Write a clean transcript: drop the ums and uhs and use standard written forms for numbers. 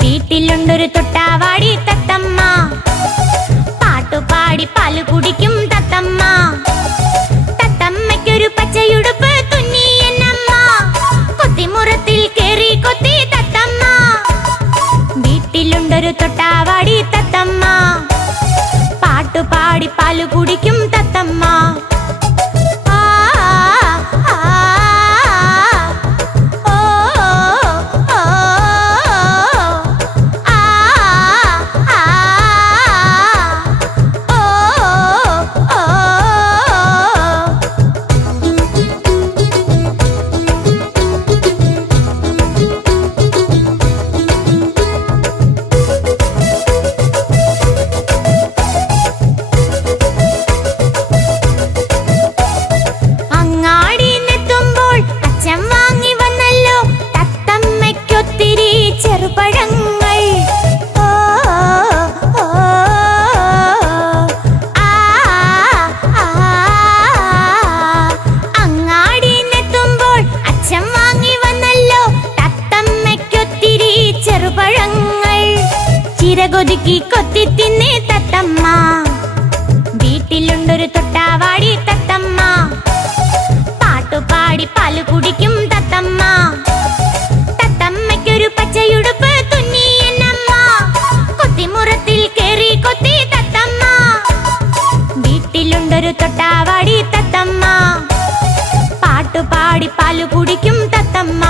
വീട്ടിലുണ്ടൊരു തൊട്ടാവാടി തത്തമ്മ, പാട്ടുപാടി പാല് കുടിക്കും തത്തമ്മ. തത്തമ്മയ്ക്കൊരു പച്ചയുടുപ്പ് തുന്നിയെന്നമ്മ, കൊത്തിമുറത്തിൽ കേറി കൊത്തി തത്തമ്മ. വീട്ടിലുണ്ടൊരു തൊട്ടാവാടി തത്തമ്മ, പാട്ടുപാടി പാല് കുടിക്കും തത്തമ്മ. ചിരകൊതുക്കി കൊത്തി തിന്നേ തത്തമ്മ. വീട്ടിലുണ്ടൊരു തൊട്ടാവാടി തത്തമ്മ, പാട്ടുപാടി പാല് കുടിക്കും തത്തമ്മ. തത്തമ്മയ്ക്കൊരു പച്ചയുടുപ്പ് തുന്നിയെന്നമ്മ, കൊത്തിമുറത്തിൽ കേറി കൊത്തി തത്തമ്മ. വീട്ടിലുണ്ടൊരു തൊട്ടാവാടി തത്തമ്മ, പാട്ടുപാടി പാല് കുടിക്കും തത്തമ്മ.